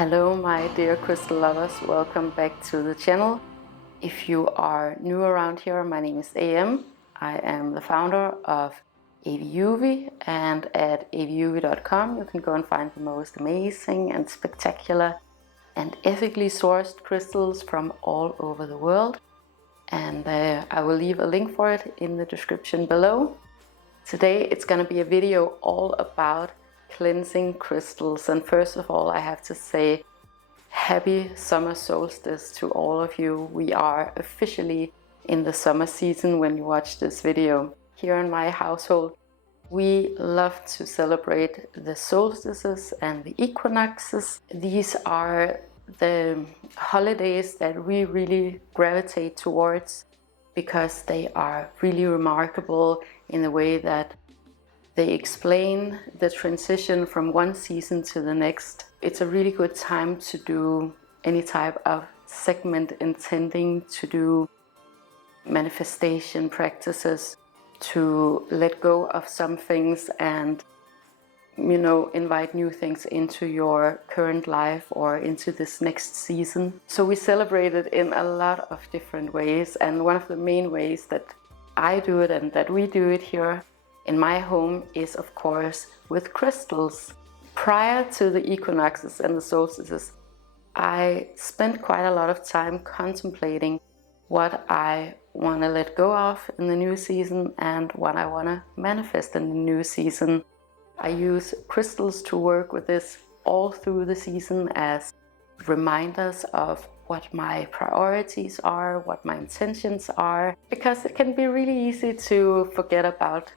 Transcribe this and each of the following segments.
Hello my dear crystal lovers, welcome back to the channel. If you are new around here, my name is AM. I am the founder of AVIUVI, and at aviuvi.com you can go and find the most amazing and spectacular and ethically sourced crystals from all over the world. And I will leave a link for it in the description below. Today it's going to be a video all about cleansing crystals, and first of all I have to say happy summer solstice to all of you. We are officially in the summer season when you watch this video. Here in my household we love to celebrate the solstices and the equinoxes. These are the holidays that we really gravitate towards because they are really remarkable in the way that they explain the transition from one season to the next. It's a really good time to do any type of segment intending, to do manifestation practices, to let go of some things and, invite new things into your current life or into this next season. So we celebrate it in a lot of different ways, and one of the main ways that I do it and that we do it here in my home is of course with crystals. Prior to the equinoxes and the solstices, I spent quite a lot of time contemplating what I want to let go of in the new season and what I want to manifest in the new season. I use crystals to work with this all through the season as reminders of what my priorities are, what my intentions are, because it can be really easy to forget about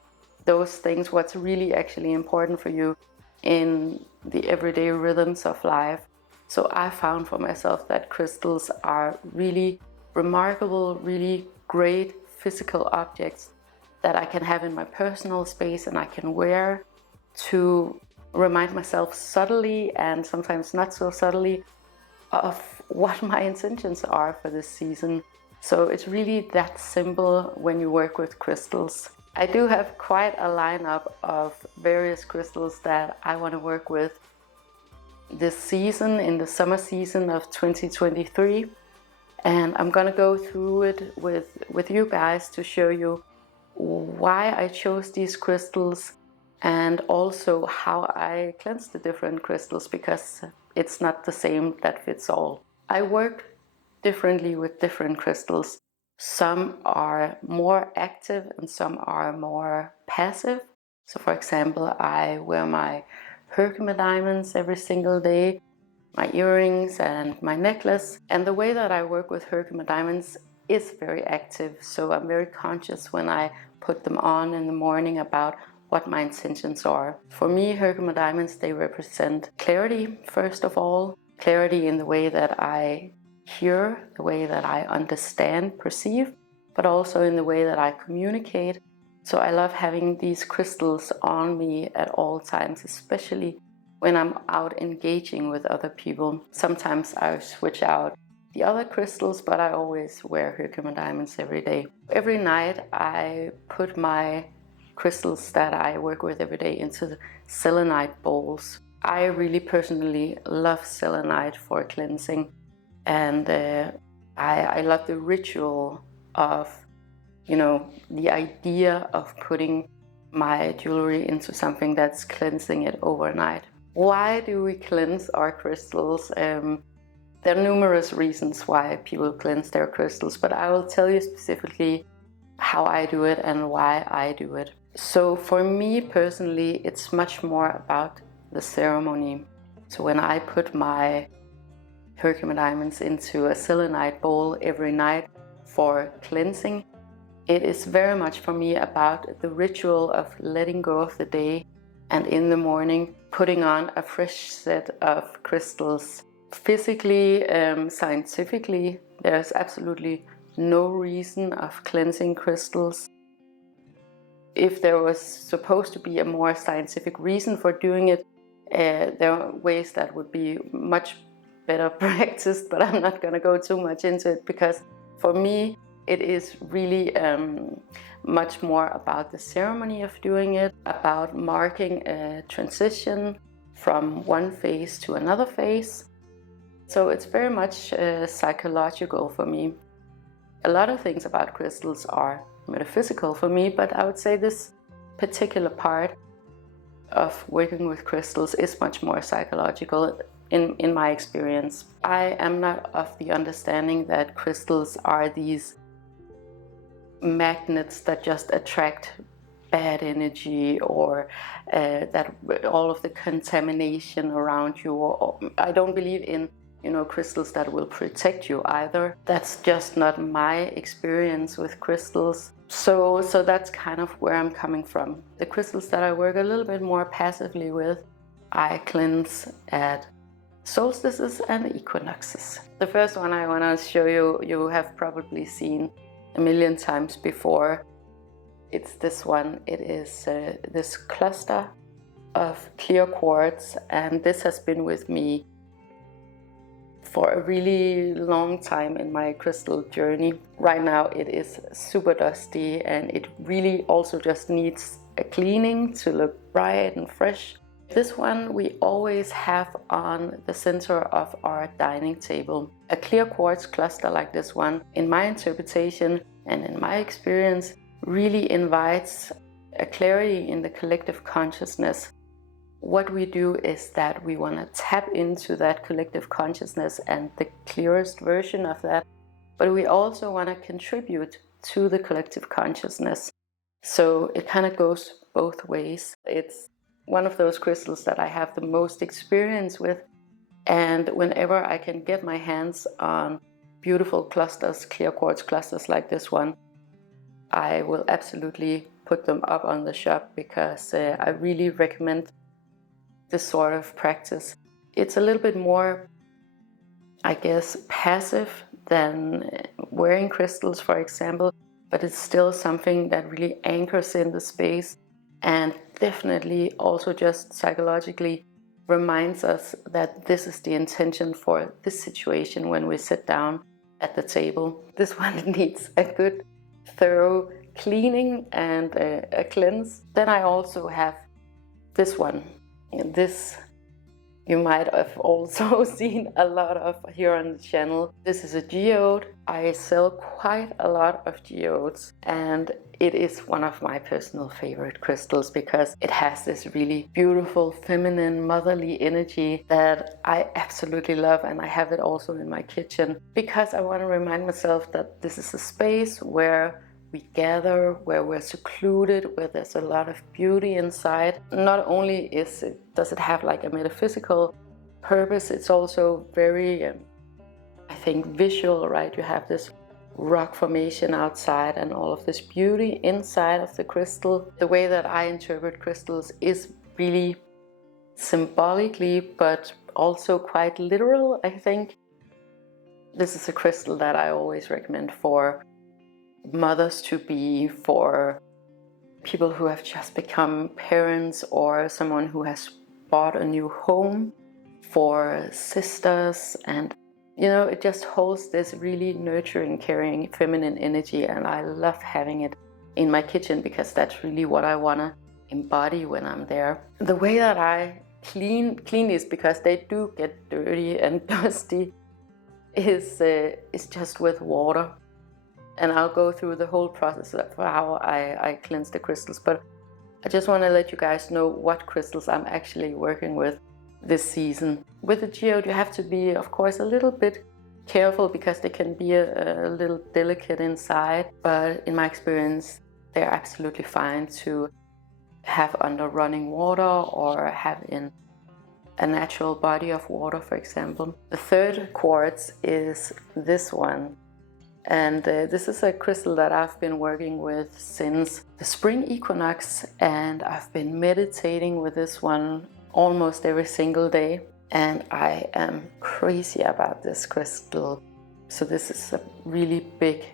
those things, what's really actually important for you in the everyday rhythms of life. So I found for myself that crystals are really remarkable, really great physical objects that I can have in my personal space and I can wear to remind myself subtly and sometimes not so subtly of what my intentions are for this season. So it's really that simple when you work with crystals. I do have quite a lineup of various crystals that I want to work with this season, in the summer season of 2023. And I'm going to go through it with you guys to show you why I chose these crystals and also how I cleanse the different crystals, because it's not the same that fits all. I work differently with different crystals. Some are more active and some are more passive. So for example, I wear my Herkimer diamonds every single day, my earrings and my necklace. And the way that I work with Herkimer diamonds is very active. So I'm very conscious when I put them on in the morning about what my intentions are. For me, Herkimer diamonds, they represent clarity, first of all. Clarity in the way that I hear, the way that I understand, perceive, but also in the way that I communicate. So I love having these crystals on me at all times, especially when I'm out engaging with other people. Sometimes I switch out the other crystals, but I always wear Herkimer diamonds every day. Every night I put my crystals that I work with every day into the selenite bowls. I really personally love selenite for cleansing. And I love the ritual of, the idea of putting my jewelry into something that's cleansing it overnight. Why do we cleanse our crystals? There are numerous reasons why people cleanse their crystals, but I will tell you specifically how I do it and why I do it. So for me personally, it's much more about the ceremony. So when I put my Herkimer diamonds into a selenite bowl every night for cleansing, it is very much for me about the ritual of letting go of the day and in the morning putting on a fresh set of crystals. Physically, scientifically, there's absolutely no reason of cleansing crystals. If there was supposed to be a more scientific reason for doing it, there are ways that would be much better practiced, but I'm not going to go too much into it, because for me it is really much more about the ceremony of doing it, about marking a transition from one phase to another phase. So it's very much psychological for me. A lot of things about crystals are metaphysical for me, but I would say this particular part of working with crystals is much more psychological in my experience. I am not of the understanding that crystals are these magnets that just attract bad energy, or that all of the contamination around you. Or I don't believe in crystals that will protect you either. That's just not my experience with crystals. So that's kind of where I'm coming from. The crystals that I work a little bit more passively with, I cleanse at solstices and equinoxes. The first one I want to show you, you have probably seen a million times before. It's this one. It is this cluster of clear quartz, and this has been with me for a really long time in my crystal journey. Right now it is super dusty, and it really also just needs a cleaning to look bright and fresh. This one we always have on the center of our dining table. A clear quartz cluster like this one, in my interpretation and in my experience, really invites a clarity in the collective consciousness. What we do is that we want to tap into that collective consciousness and the clearest version of that, but we also want to contribute to the collective consciousness. So it kind of goes both ways. It's one of those crystals that I have the most experience with, and whenever I can get my hands on beautiful clusters, clear quartz clusters like this one, I will absolutely put them up on the shop, because I really recommend this sort of practice. It's a little bit more, I guess, passive than wearing crystals, for example, but it's still something that really anchors in the space, and definitely also just psychologically reminds us that this is the intention for this situation when we sit down at the table. This one needs a good thorough cleaning and a cleanse. Then I also have this one. This you might have also seen a lot of here on the channel. This is a geode. I sell quite a lot of geodes, and it is one of my personal favorite crystals because it has this really beautiful feminine motherly energy that I absolutely love, and I have it also in my kitchen because I want to remind myself that this is a space where we gather, where we're secluded, where there's a lot of beauty inside. Not only does it have like a metaphysical purpose, it's also very, I think, visual, right? You have this rock formation outside and all of this beauty inside of the crystal. The way that I interpret crystals is really symbolically, but also quite literal, I think. This is a crystal that I always recommend for mothers to be, for people who have just become parents, or someone who has bought a new home, for sisters. And it just holds this really nurturing, caring, feminine energy, and I love having it in my kitchen because that's really what I want to embody when I'm there. The way that I clean these, because they do get dirty and dusty, is just with water. And I'll go through the whole process of how I cleanse the crystals, but I just want to let you guys know what crystals I'm actually working with this season. With the geode, you have to be, of course, a little bit careful because they can be a little delicate inside, but in my experience, they're absolutely fine to have under running water or have in a natural body of water, for example. The third quartz is this one. And this is a crystal that I've been working with since the spring equinox, and I've been meditating with this one almost every single day, and I am crazy about this crystal. So this is a really big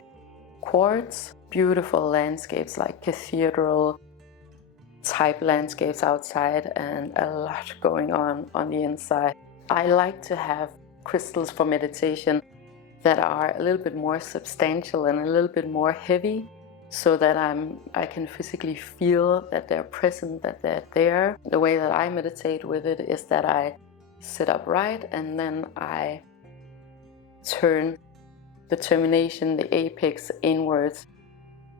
quartz, beautiful landscapes like cathedral type landscapes outside, and a lot going on the inside. I like to have crystals for meditation that are a little bit more substantial and a little bit more heavy, so that I can physically feel that they're present, that they're there. The way that I meditate with it is that I sit upright and then I turn the termination, the apex, inwards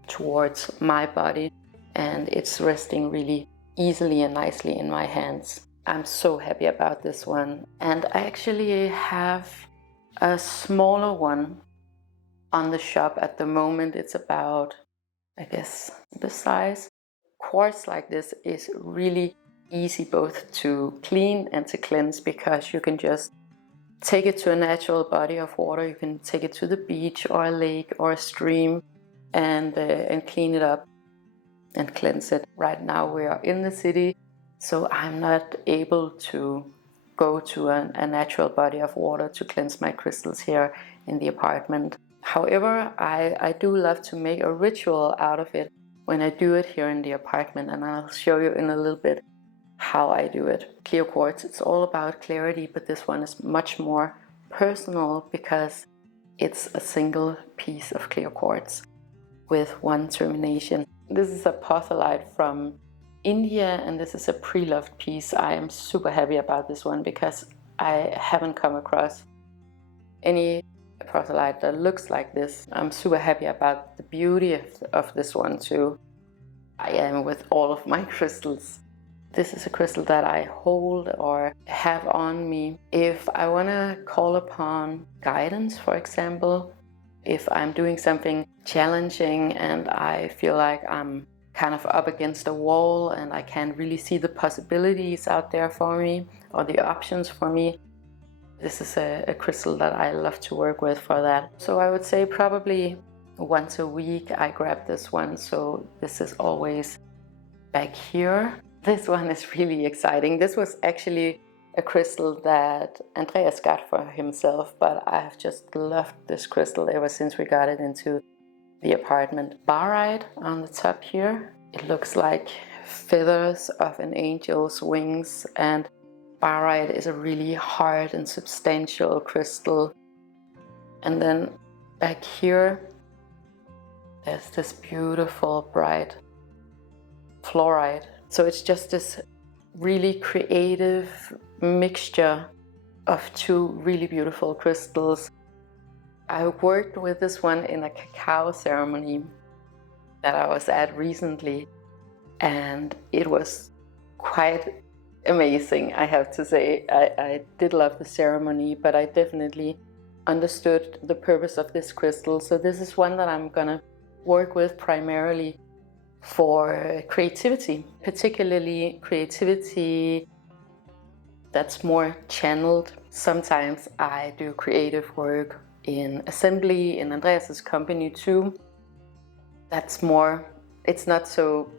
towards my body, and it's resting really easily and nicely in my hands. I'm so happy about this one. And I actually have a smaller one on the shop at the moment. It's about, I guess, this size. Quartz like this is really easy both to clean and to cleanse, because you can just take it to a natural body of water. You can take it to the beach or a lake or a stream and clean it up and cleanse it. Right now we are in the city, so I'm not able to go to a natural body of water to cleanse my crystals here in the apartment. However, I do love to make a ritual out of it when I do it here in the apartment, and I'll show you in a little bit how I do it. Clear quartz, it's all about clarity, but this one is much more personal because it's a single piece of clear quartz with one termination. This is a porthalite from India, and this is a pre-loved piece. I am super happy about this one because I haven't come across any porthalite that looks like this. I'm super happy about the beauty of this one too. I am with all of my crystals. This is a crystal that I hold or have on me if I want to call upon guidance, for example. If I'm doing something challenging and I feel like I'm kind of up against a wall and I can't really see the possibilities out there for me or the options for me, this is a crystal that I love to work with for that. So I would say probably once a week I grab this one. So this is always back here. This one is really exciting. This was actually a crystal that Andreas got for himself, but I have just loved this crystal ever since we got it into the apartment. Barite on the top here. It looks like feathers of an angel's wings, and barite is a really hard and substantial crystal. And then back here, there's this beautiful bright fluorite. So it's just this really creative mixture of two really beautiful crystals. I worked with this one in a cacao ceremony that I was at recently, and it was quite amazing, I have to say. I did love the ceremony, but I definitely understood the purpose of this crystal. So this is one that I'm gonna work with primarily for creativity, particularly creativity that's more channeled. Sometimes I do creative work in assembly, in Andreas's company too. That's more, it's not so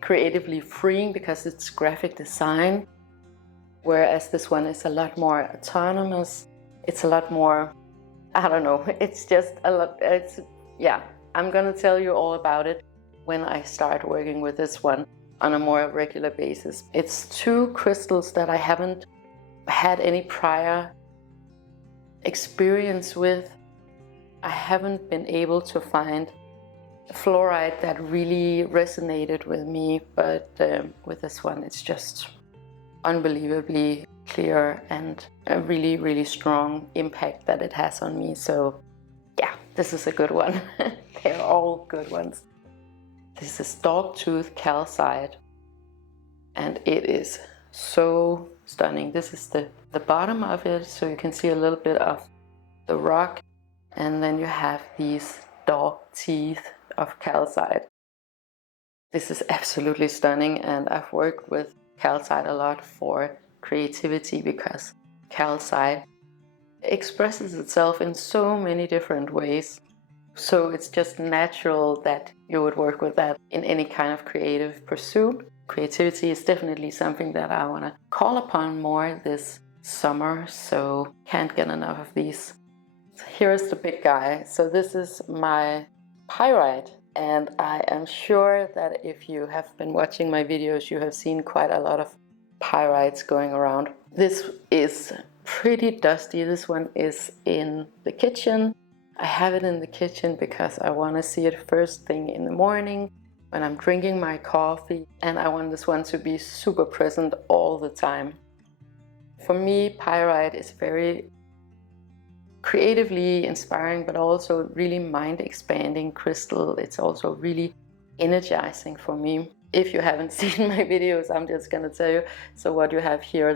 creatively freeing because it's graphic design, whereas this one is a lot more autonomous. It's a lot more, I don't know, it's just a lot, yeah, I'm gonna tell you all about it when I start working with this one on a more regular basis. It's two crystals that I haven't had any prior experience with. I haven't been able to find fluorite that really resonated with me, but with this one it's just unbelievably clear and a really, really strong impact that it has on me. So yeah, this is a good one. They're all good ones. This is dog-tooth calcite, and it is so stunning. This is the bottom of it, so you can see a little bit of the rock, and then you have these dog teeth of calcite. This is absolutely stunning, and I've worked with calcite a lot for creativity because calcite expresses itself in so many different ways. So it's just natural that you would work with that in any kind of creative pursuit. Creativity is definitely something that I want to call upon more this summer, so can't get enough of these. So here's the big guy. So this is my pyrite, and I am sure that if you have been watching my videos, you have seen quite a lot of pyrites going around. This is pretty dusty. This one is in the kitchen. I have it in the kitchen because I want to see it first thing in the morning when I'm drinking my coffee, and I want this one to be super present all the time. For me, pyrite is very creatively inspiring, but also really mind expanding crystal. It's also really energizing for me. If you haven't seen my videos, I'm just gonna tell you. So what you have here,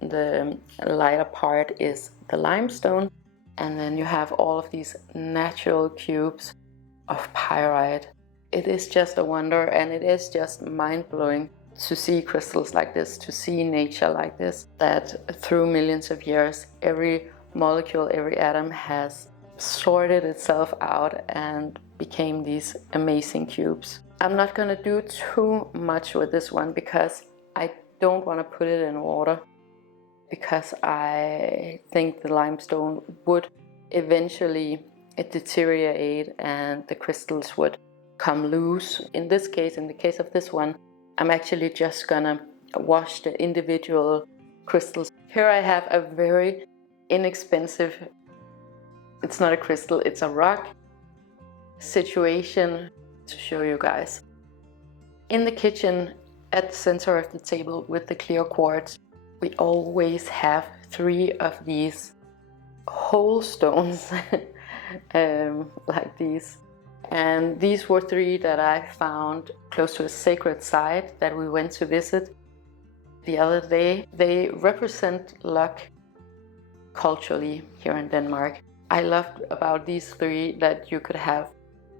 the lighter part is the limestone, and then you have all of these natural cubes of pyrite. It is just a wonder, and it is just mind-blowing to see crystals like this, to see nature like this, that through millions of years, every molecule, every atom has sorted itself out and became these amazing cubes. I'm not going to do too much with this one because I don't want to put it in water, because I think the limestone would eventually deteriorate and the crystals would come loose. In this case, in the case of this one, I'm actually just gonna wash the individual crystals. Here I have a very inexpensive, it's not a crystal, it's a rock situation to show you guys. In the kitchen, at the center of the table with the clear quartz, we always have 3 of these whole stones like these. And these were 3 that I found close to a sacred site that we went to visit the other day. They represent luck culturally here in Denmark. I loved about these 3 that you could have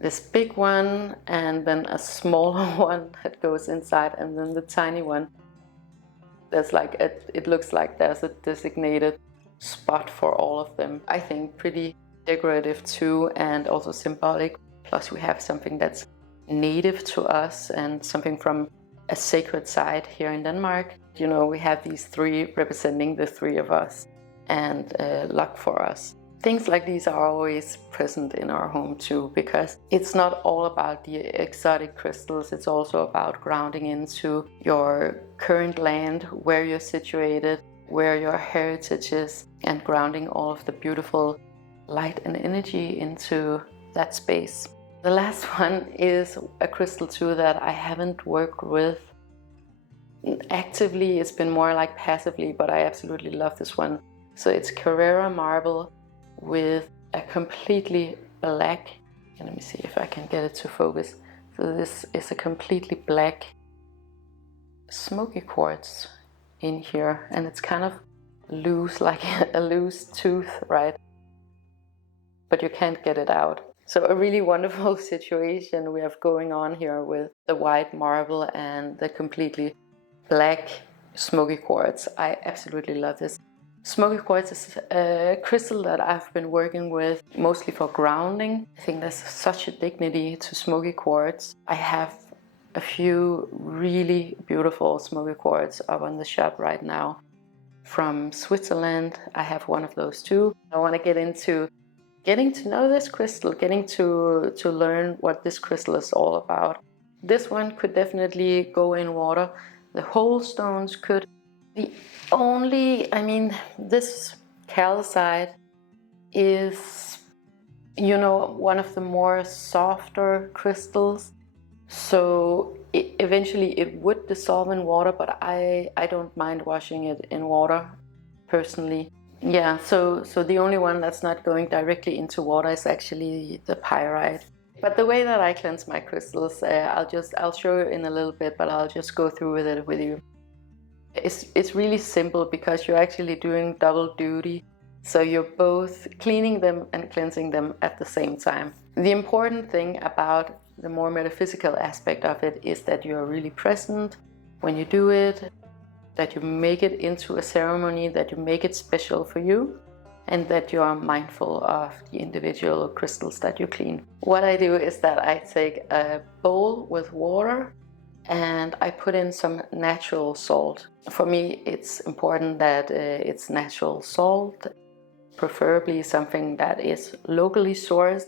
this big one and then a smaller one that goes inside, and then the tiny one. There's like it looks like there's a designated spot for all of them. I think pretty decorative too, and also symbolic. Plus we have something that's native to us and something from a sacred site here in Denmark. You know, we have these 3 representing the 3 of us and luck for us. Things like these are always present in our home too, because it's not all about the exotic crystals, it's also about grounding into your current land, where you're situated, where your heritage is, and grounding all of the beautiful light and energy into that space. The last one is a crystal too that I haven't worked with actively, it's been more like passively, but I absolutely love this one. So it's Carrara marble with a completely black, let me see if I can get it to focus. So this is a completely black smoky quartz in here, and it's kind of loose, like a loose tooth, right? But you can't get it out. So a really wonderful situation we have going on here with the white marble and the completely black smoky quartz. I absolutely love this. Smoky quartz is a crystal that I've been working with mostly for grounding. I think there's such a dignity to smoky quartz. I have a few really beautiful smoky quartz up on the shop right now from Switzerland. I have one of those too. I want to get into getting to know this crystal, getting to learn what this crystal is all about. This one could definitely go in water. The whole stones could. The only, I mean, this calcite is, you know, one of the more softer crystals. So eventually it would dissolve in water, but I don't mind washing it in water personally. Yeah, so the only one that's not going directly into water is actually the pyrite. But the way that I cleanse my crystals, I'll show you in a little bit, but I'll just go through with it with you. It's really simple because you're actually doing double duty. So you're both cleaning them and cleansing them at the same time. The important thing about the more metaphysical aspect of it is that you're really present when you do it, that you make it into a ceremony, that you make it special for you, and that you are mindful of the individual crystals that you clean. What I do is that I take a bowl with water and I put in some natural salt. For me, it's important that it's natural salt, preferably something that is locally sourced.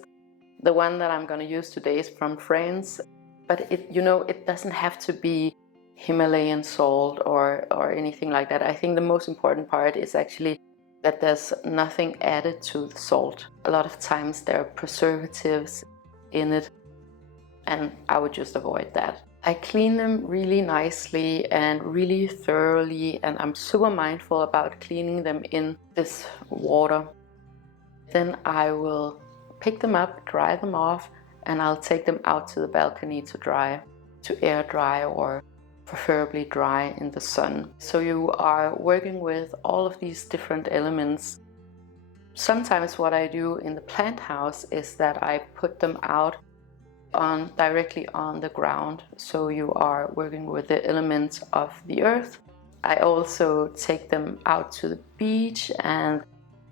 The one that I'm going to use today is from France, but it doesn't have to be Himalayan salt or anything like that. I think the most important part is actually that there's nothing added to the salt. A lot of times there are preservatives in it, and I would just avoid that. I clean them really nicely and really thoroughly, and I'm super mindful about cleaning them in this water. Then I will pick them up, dry them off, and I'll take them out to the balcony to dry, to air dry, or preferably dry in the sun. So you are working with all of these different elements. Sometimes what I do in the plant house is that I put them out directly on the ground, so you are working with the elements of the earth. I also take them out to the beach and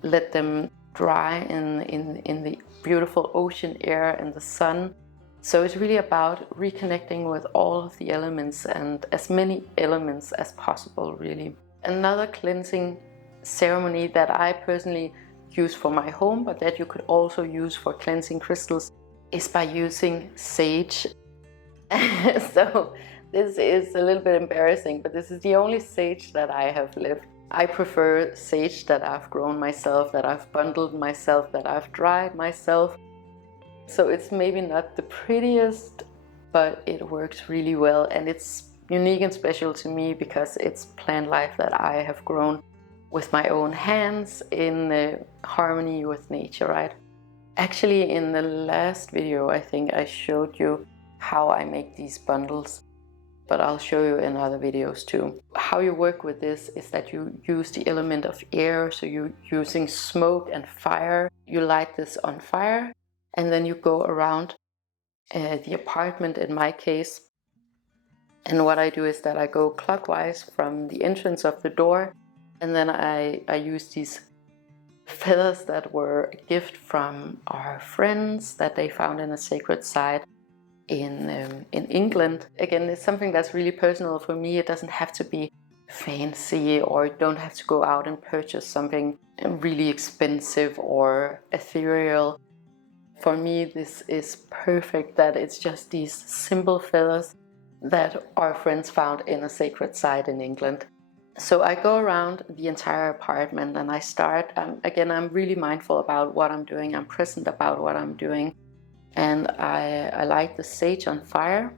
let them dry in the beautiful ocean air and the sun. So it's really about reconnecting with all of the elements, and as many elements as possible, really. Another cleansing ceremony that I personally use for my home, but that you could also use for cleansing crystals, is by using sage. So this is a little bit embarrassing, but this is the only sage that I have left. I prefer sage that I've grown myself, that I've bundled myself, that I've dried myself. So it's maybe not the prettiest, but it works really well, and it's unique and special to me because it's plant life that I have grown with my own hands in harmony with nature, right? Actually, in the last video, I think I showed you how I make these bundles, but I'll show you in other videos too. How you work with this is that you use the element of air, so you're using smoke and fire. You light this on fire, and then you go around the apartment in my case. And what I do is that I go clockwise from the entrance of the door, and then I use these feathers that were a gift from our friends that they found in a sacred site in England. Again, it's something that's really personal for me. It doesn't have to be fancy, or you don't have to go out and purchase something really expensive or ethereal. For me, this is perfect, that it's just these simple feathers that our friends found in a sacred site in England. So I go around the entire apartment and I start, again, I'm really mindful about what I'm doing. I'm present about what I'm doing. And I light the sage on fire.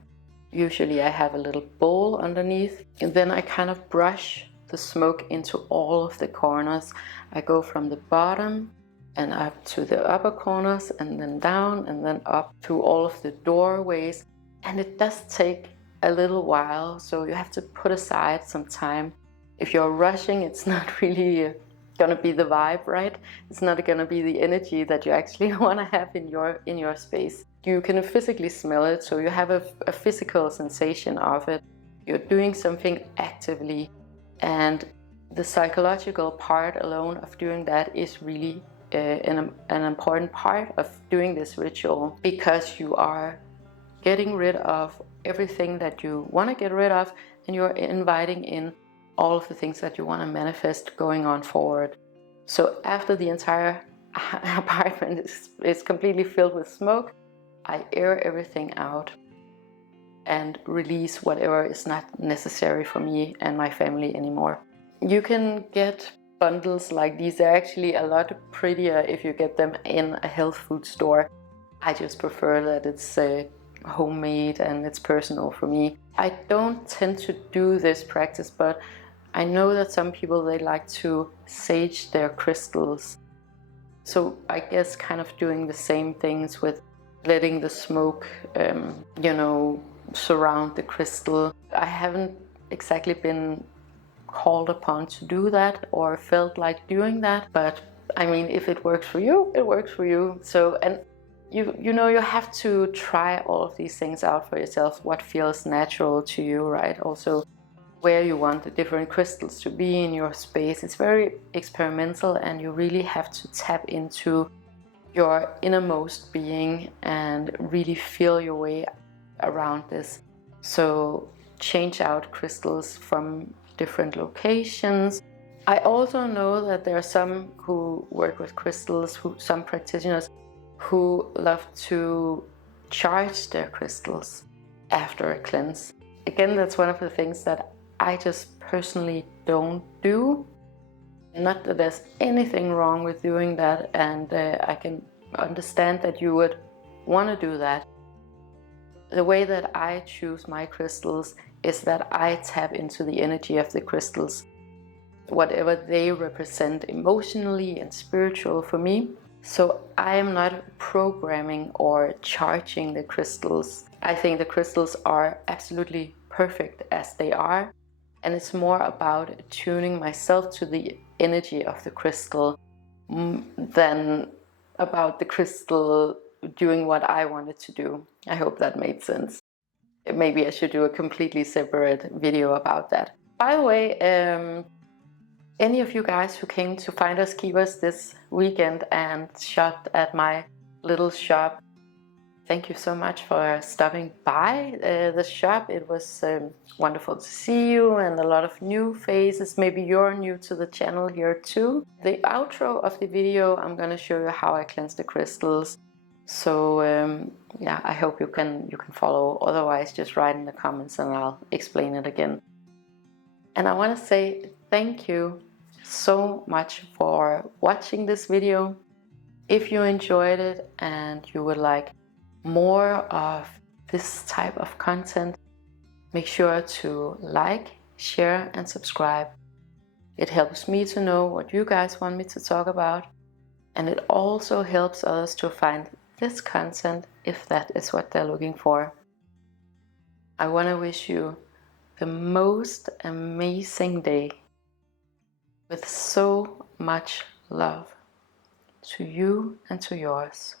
Usually I have a little bowl underneath. And then I kind of brush the smoke into all of the corners. I go from the bottom and up to the upper corners, and then down, and then up to all of the doorways. And it does take a little while, so you have to put aside some time. If you're rushing, it's not really gonna be the vibe, right? It's not gonna be the energy that you actually want to have in your space. You can physically smell it, so you have a physical sensation of it. You're doing something actively, and the psychological part alone of doing that is really an important part of doing this ritual, because you are getting rid of everything that you want to get rid of, and you're inviting in all of the things that you want to manifest going on forward. So after the entire apartment is completely filled with smoke, I air everything out and release whatever is not necessary for me and my family anymore. You can get bundles like these. They're actually a lot prettier if you get them in a health food store. I just prefer that it's homemade and it's personal for me. I don't tend to do this practice, but I know that some people, they like to sage their crystals. So I guess kind of doing the same things with letting the smoke, surround the crystal. I haven't exactly been called upon to do that or felt like doing that, but I mean, if it works for you, it works for you. So, and you have to try all of these things out for yourself, what feels natural to you, right? Also, where you want the different crystals to be in your space. It's very experimental, and you really have to tap into your innermost being and really feel your way around this. So change out crystals from different locations. I also know that there are some who work with crystals, some practitioners who love to charge their crystals after a cleanse. Again, that's one of the things that I just personally don't do. Not that there's anything wrong with doing that, and I can understand that you would want to do that. The way that I choose my crystals is that I tap into the energy of the crystals, whatever they represent emotionally and spiritual for me. So I am not programming or charging the crystals. I think the crystals are absolutely perfect as they are, and it's more about tuning myself to the energy of the crystal than about the crystal doing what I wanted to do. I hope that made sense. Maybe I should do a completely separate video about that. By the way, any of you guys who came to Finders Keepers this weekend and shopped at my little shop, thank you so much for stopping by the shop. It was wonderful to see you and a lot of new faces. Maybe you're new to the channel here too. The outro of the video, I'm going to show you how I cleanse the crystals. So yeah, I hope you can follow. Otherwise, just write in the comments and I'll explain it again. And I want to say thank you so much for watching this video. If you enjoyed it and you would like more of this type of content, make sure to like, share and subscribe. It helps me to know what you guys want me to talk about, and it also helps others to find this content if that is what they're looking for. I want to wish you the most amazing day with so much love to you and to yours.